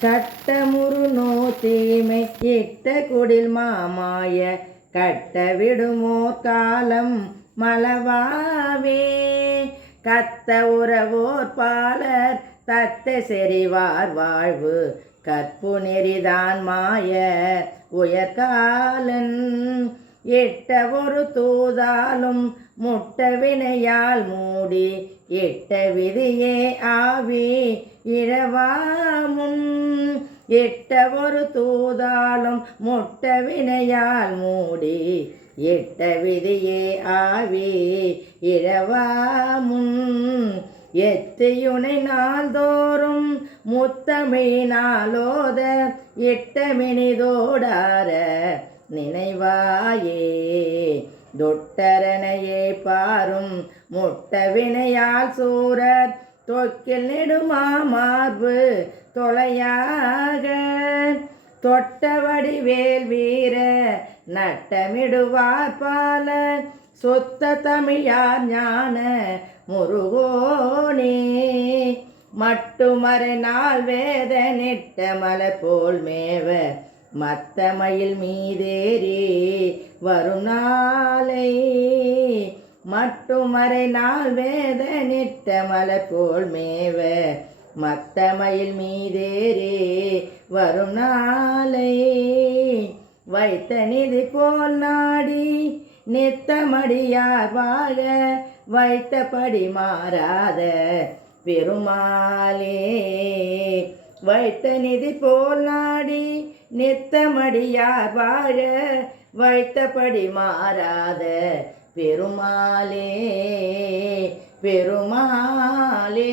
கட்டமுறு no தீமை இட்ட குடில் மாமாய கட்ட விடுமோர் காலம் மலவாவே கத்த உறவோர் பாலர் தத்த செறிவார் வாழ்வு கற்பு நெறிதான் மாய உயர்காலன் எட்ட ஒரு தூதாலும் முட்ட வினையால் மூடி எட்ட விதியே ஆவி இழவாமுன் எட்ட ஒரு தூதாலும் முட்ட வினையால் மூடி எட்ட விதியே ஆவி இழவாமுன் எத்தையுனை நாள்தோறும் முத்தமிழினாலோத எட்டமினிதோடார நினைவாயே தொட்டரணையே பாரும் முட்ட வினையால் சூரர் தொக்கில் நெடுமா மார்பு தொலையாக தொட்டவடி வேல் வீர நட்டமிடுவார் பால சொத்த தமிழார் ஞான முருகோனே மட்டுமறை நாள் வேத நெட்ட மலை போல் மேவ மத்தமயில் மீதேறி வரும் நாளை மட்டுமறை நாள் வேத நெட்ட மலை போல் மேவ மத்தமயில் மீதேறி வரும் நாளை வைத்த நிதி போல் நாடி நித்தமடியார் வாழ வைத்தபடி மாறாத பெருமாளே வைத்த நிதி போல் நாடி நித்தமடியார் வாழ வைத்தபடி மாறாத பெருமாளே பெருமாளே.